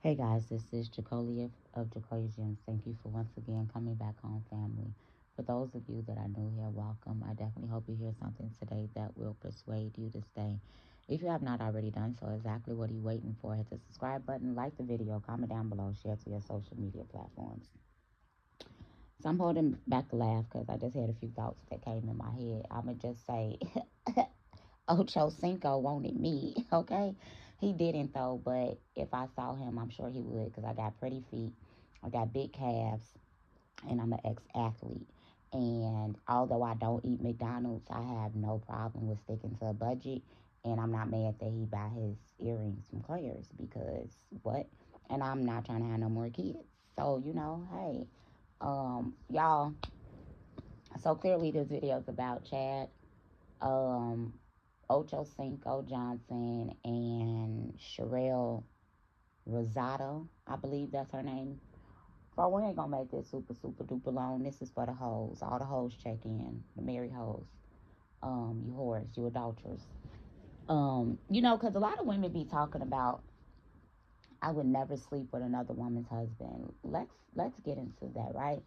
Hey guys, this is Jacolia of Jacolia Gems. Thank you for once again coming back home, family. For those of you that are new here, welcome. I definitely hope you hear something today that will persuade you to stay. If you have not already done so, exactly what are you waiting for? Hit the subscribe button, like the video, comment down below, share to your social media platforms. So I'm holding back the laugh because I just had a few thoughts that came in my head. I'm going to just say Ocho Cinco wanted me, okay? He didn't though, but if I saw him, I'm sure he would because I got pretty feet, I got big calves, and I'm an ex-athlete. And although I don't eat McDonald's, I have no problem with sticking to a budget. And I'm not mad that he buy his earrings from Claire's because what? And I'm not trying to have no more kids. So, hey, y'all. So clearly this video is about Chad. Um, Ocho Cinco Johnson and Sharelle Rosado. I believe that's her name. Bro, we ain't gonna make this super, super duper long. This is for the hoes. All the hoes check in. The married hoes. You whores, you adulterers. Because a lot of women be talking about I would never sleep with another woman's husband. Let's get into that, right?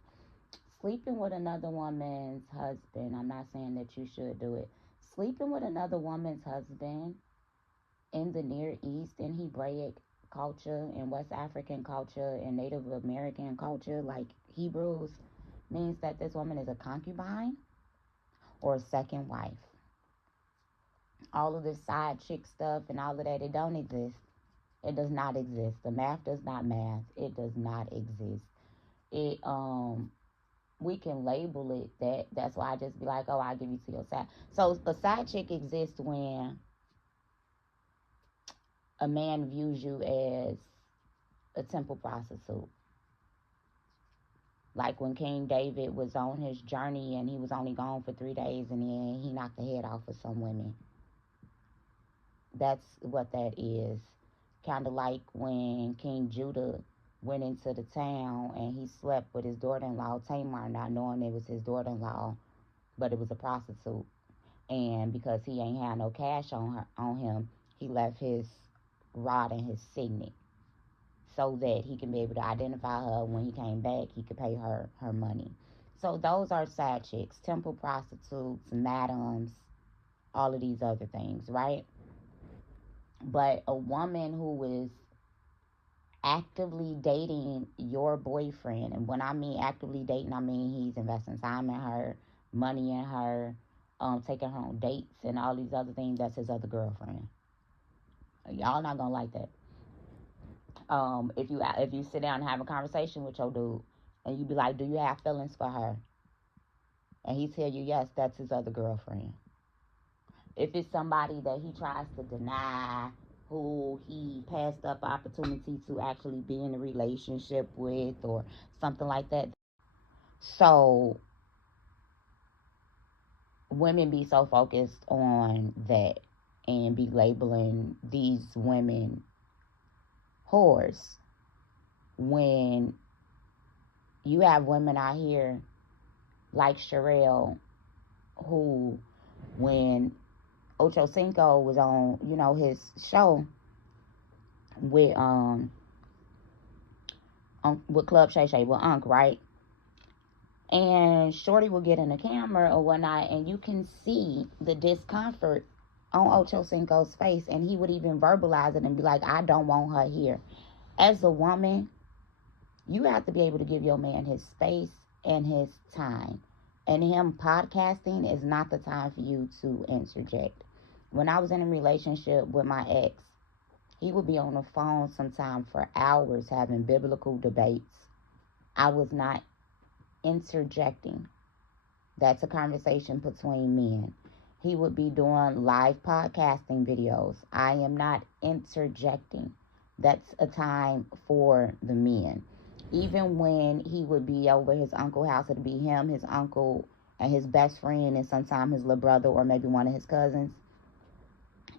Sleeping with another woman's husband. I'm not saying that you should do it. Sleeping with another woman's husband in the Near East, in Hebraic culture, in West African culture, in Native American culture, like Hebrews, means that this woman is a concubine or a second wife. All of this side chick stuff and all of that, it don't exist. It does not exist. The math does not math. It does not exist. It we can label it that. That's why I just be like, oh, I'll give you to your side. So a side chick exists when a man views you as a temple prostitute. Like when King David was on his journey and he was only gone for 3 days and then he knocked the head off of some women. That's what that is. Kind of like when King Judah went into the town and he slept with his daughter-in-law Tamar, not knowing it was his daughter-in-law, but it was a prostitute. And because he ain't had no cash on him, he left his rod and his signet so that he can be able to identify her when he came back. He could pay her money. So those are side chicks, temple prostitutes, madams, all of these other things, right? But a woman who is actively dating your boyfriend, and when I mean actively dating, I mean he's investing time in her, money in her, taking her on dates and all these other things, that's his other girlfriend. Y'all not gonna like that. If you sit down and have a conversation with your dude and you be like, do you have feelings for her? And he tell you yes, that's his other girlfriend. If it's somebody that he tries to deny, who he passed up opportunity to actually be in a relationship with or something like that. So women be so focused on that and be labeling these women whores when you have women out here like Sharelle who, when Ocho Cinco was on, his show with with Club Shay Shay with Unc, right? And Shorty will get in the camera or whatnot, and you can see the discomfort on Ocho Cinco's face, and he would even verbalize it and be like, I don't want her here. As a woman, you have to be able to give your man his space and his time. And him podcasting is not the time for you to interject. When I was in a relationship with my ex, he would be on the phone sometime for hours having biblical debates. I was not interjecting. That's a conversation between men. He would be doing live podcasting videos. I am not interjecting. That's a time for the men. Even when he would be over his uncle's house, it'd be him, his uncle, and his best friend, and sometimes his little brother or maybe one of his cousins.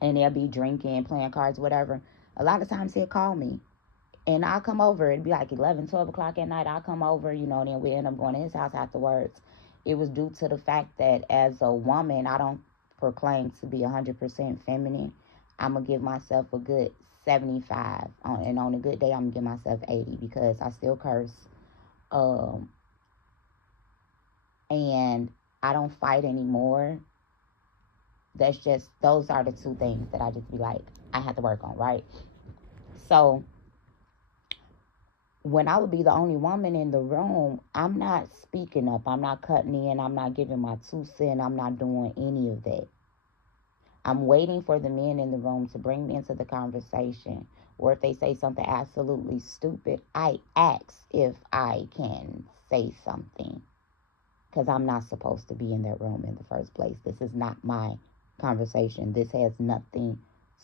And they'll be drinking, playing cards, whatever. A lot of times he'll call me. And I'll come over. It'd be like 11, 12 o'clock at night. I'll come over, then we end up going to his house afterwards. It was due to the fact that as a woman, I don't proclaim to be 100% feminine. I'm going to give myself a good 75. And on a good day, I'm going to give myself 80 because I still curse. And I don't fight anymore. Those are the two things that I just be like, I have to work on, right? So when I would be the only woman in the room, I'm not speaking up. I'm not cutting in. I'm not giving my 2 cents. I'm not doing any of that. I'm waiting for the men in the room to bring me into the conversation. Or if they say something absolutely stupid, I ask if I can say something. Because I'm not supposed to be in that room in the first place. This is not my conversation. This has nothing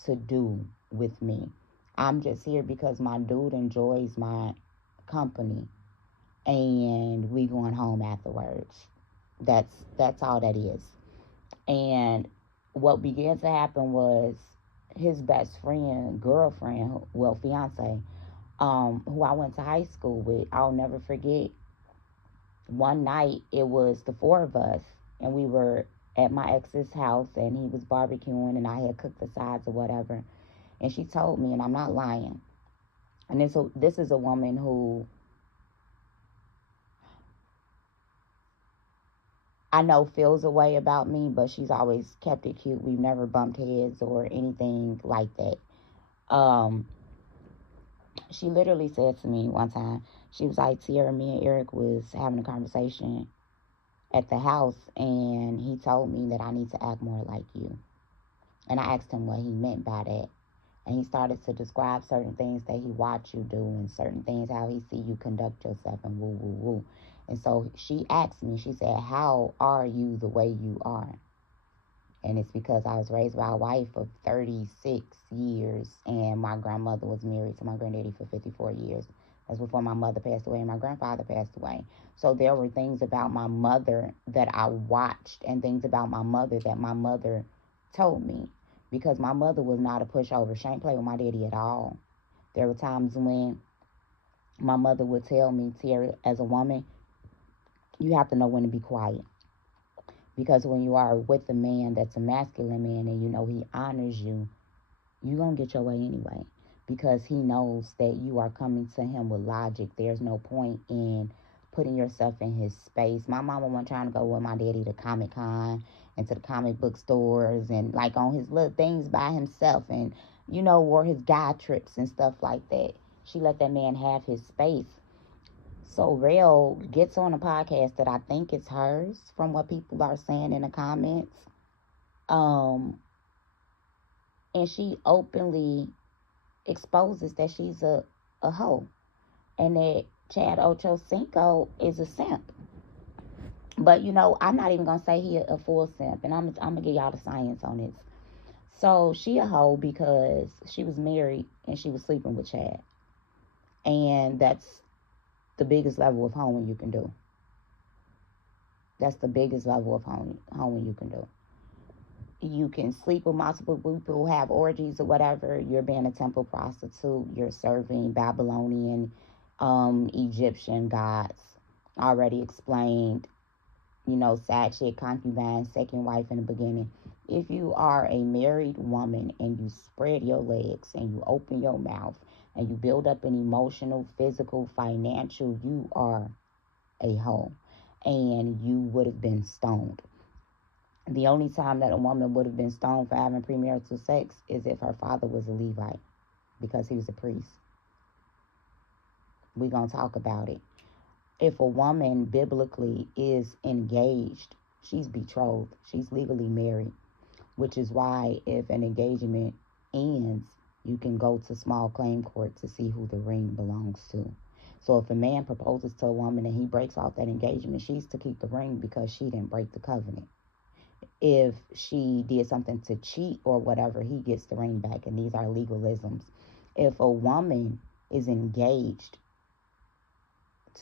to do with me. I'm just here because my dude enjoys my company, and we going home afterwards. That's all that is. And what began to happen was his best friend, girlfriend, well, fiance, who I went to high school with. I'll never forget. One night it was the four of us, and we were at my ex's house, and he was barbecuing, and I had cooked the sides or whatever. And she told me, and I'm not lying. And this is a woman who I know feels a way about me, but she's always kept it cute. We've never bumped heads or anything like that. She literally said to me one time, she was like, Tierra, me and Eric was having a conversation at the house, and he told me that I need to act more like you. And I asked him what he meant by that. And he started to describe certain things that he watched you do, and certain things, how he see you conduct yourself, and woo, woo, woo. And so she asked me, she said, how are you the way you are? And it's because I was raised by a wife of 36 years, and my grandmother was married to my granddaddy for 54 years. That's before my mother passed away and my grandfather passed away. So there were things about my mother that I watched, and things about my mother that my mother told me. Because my mother was not a pushover. She ain't play with my daddy at all. There were times when my mother would tell me, Terry, as a woman, you have to know when to be quiet. Because when you are with a man that's a masculine man, and you know he honors you, you're going to get your way anyway. Because he knows that you are coming to him with logic. There's no point in putting yourself in his space. My mama wasn't trying to go with my daddy to Comic-Con and to the comic book stores, and like on his little things by himself, and or his guy trips and stuff like that. She let that man have his space. So Rel gets on a podcast that I think is hers, from what people are saying in the comments. And she openly exposes that she's a hoe, and that Chad Ocho Cinco is a simp. But I'm not even gonna say he a full simp, and I'm gonna give y'all the science on this. So she a hoe because she was married and she was sleeping with Chad, and that's the biggest level of hoeing you can do. That's the biggest level of hoeing you can do. You can sleep with multiple people, have orgies or whatever. You're being a temple prostitute. You're serving Babylonian, Egyptian gods. Already explained, side chick, concubine, second wife in the beginning. If you are a married woman and you spread your legs and you open your mouth and you build up an emotional, physical, financial, you are a hoe. And you would have been stoned. The only time that a woman would have been stoned for having premarital sex is if her father was a Levite, because he was a priest. We're going to talk about it. If a woman biblically is engaged, she's betrothed. She's legally married, which is why if an engagement ends, you can go to small claim court to see who the ring belongs to. So if a man proposes to a woman and he breaks off that engagement, she's to keep the ring because she didn't break the covenant. If she did something to cheat or whatever, he gets the ring back, and these are legalisms. If a woman is engaged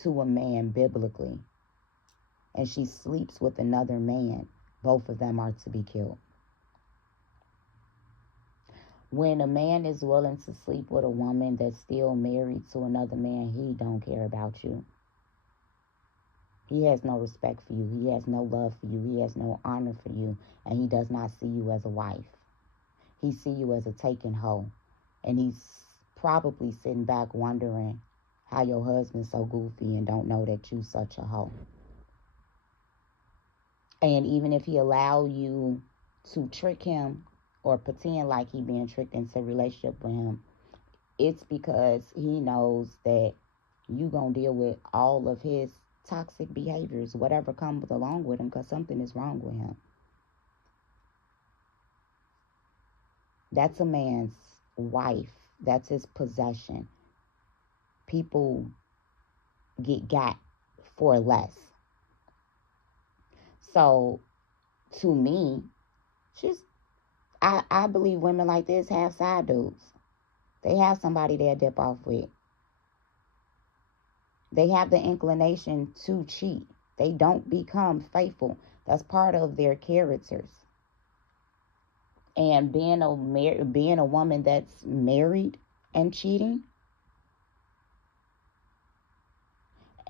to a man biblically and she sleeps with another man, both of them are to be killed. When a man is willing to sleep with a woman that's still married to another man, he don't care about you. He has no respect for you. He has no love for you. He has no honor for you. And he does not see you as a wife. He see you as a taken hoe. And he's probably sitting back wondering how your husband's so goofy and don't know that you such a hoe. And even if he allow you to trick him or pretend like he being tricked into a relationship with him, it's because he knows that you gonna deal with all of his toxic behaviors, whatever comes along with him, because something is wrong with him. That's a man's wife. That's his possession. People got for less. So to me, just I believe women like this have side dudes. They have somebody they'll dip off with. They have the inclination to cheat. They don't become faithful. That's part of their characters. And being a woman that's married and cheating.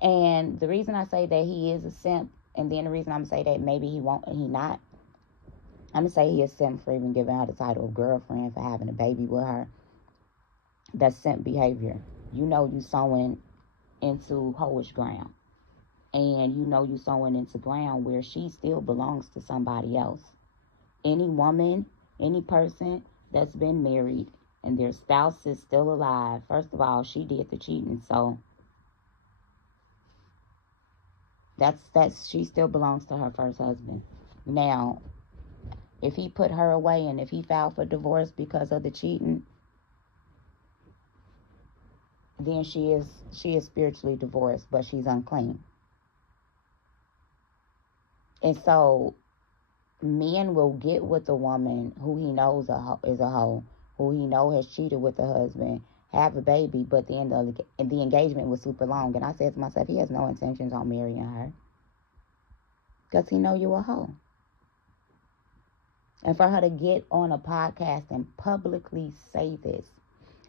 And the reason I say that he is a simp, and then the reason I'm gonna say that maybe he won't and he not, I'm gonna say he is simp for even giving her the title of girlfriend, for having a baby with her. That's simp behavior. You know you sowing into hoish ground. And you know you sowing into ground where she still belongs to somebody else. Any woman, any person that's been married and their spouse is still alive, first of all, she did the cheating, so that's she still belongs to her first husband. Now, if he put her away and if he filed for divorce because of the cheating, then she is spiritually divorced, but she's unclean. And so men will get with a woman who he knows is a hoe, who he know has cheated with the husband, have a baby, but then the engagement was super long. And I said to myself, he has no intentions on marrying her because he know you a hoe. And for her to get on a podcast and publicly say this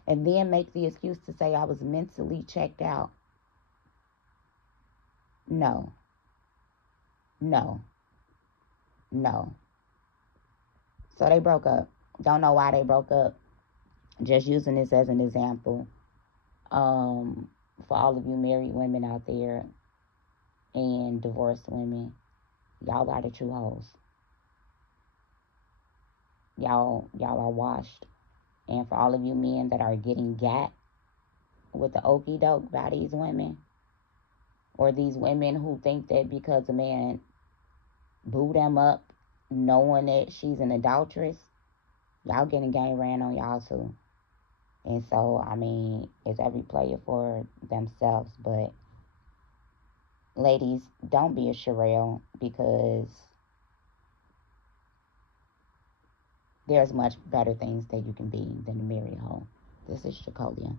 and then make the excuse to say I was mentally checked out. No. No. No. So they broke up. Don't know why they broke up. Just using this as an example. For all of you married women out there and divorced women, y'all are the true hoes. Y'all are washed. And for all of you men that are getting gat with the okey doke by these women, or these women who think that because a man blew them up knowing that she's an adulteress, y'all getting game ran on y'all too. And so, I mean, it's every player for themselves. But ladies, don't be a Sharelle, because there's much better things that you can be than a married hoe. This is Shakolia.